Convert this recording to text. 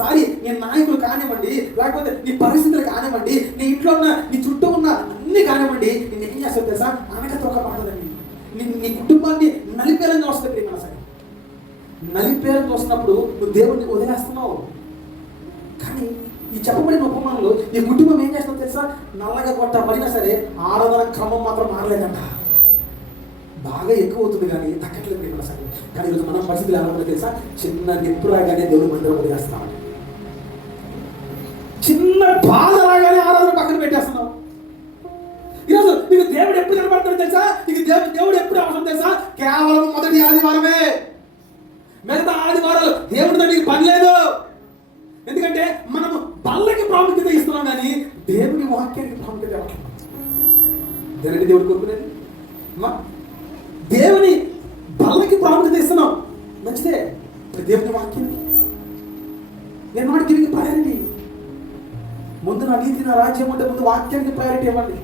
ఒక్కసారి నీ నాయకులు కానివ్వండి, లేకపోతే నీ పరిస్థితులు కానివ్వండి, నీ ఇంట్లో ఉన్న నీ చుట్టూ ఉన్న అన్ని కానివ్వండి, నేను ఏం చేస్తావు తెలుసా? అనగతో ఒక పాటదండి నీ కుటుంబాన్ని నలిపేరంగా వస్తుంది. మన సరే నలిపేరంగా వస్తున్నప్పుడు నువ్వు దేవుడిని వదిలేస్తున్నావు. కానీ ఈ చెప్పబడిన ఉపమానంలో ఈ కుటుంబం ఏం చేస్తుందో తెలుసా? నల్లగా కొట్టబడినా సరే ఆరాధన క్రమం మాత్రం మారలేదంట. బాగా ఎక్కువ అవుతుంది కానీ తగ్గట్లేదు మన సరే. కానీ ఈరోజు మన పరిస్థితులు ఎలా ఉందో తెలుసా? చిన్న నిప్పు రాగానే దేవుడు మందిరం వదిలేస్తామని, చిన్న బాధ రాగానే ఆరాధన పక్కన పెట్టేస్తున్నాం. ఈరోజు నీకు దేవుడు ఎప్పుడు కనబడతాడు తెలుసా? నీకు దేవుడు ఎప్పుడు అవసరం తెలుసా? కేవలం మొదటి ఆదివారమే. మిగతా ఆదివారాలు దేవుడితో నీకు పని లేదు. ఎందుకంటే మనము బల్లకి ప్రాముఖ్యత ఇస్తున్నాం కానీ దేవుని వాక్యానికి ప్రాముఖ్యత ఇవ్వట్లేదు. దేనికి దేవుడు కోరుకునేది? దేవుని బల్లకి ప్రాముఖ్యత ఇస్తున్నాం, మంచిదే. దేవుని వాక్యానికి నేను వాడికి ప్రయారిటీ. ముందు నా నీతి నా రాజ్యం అంటే ముందు వాక్యానికి ప్రయారిటీ ఇవ్వండి.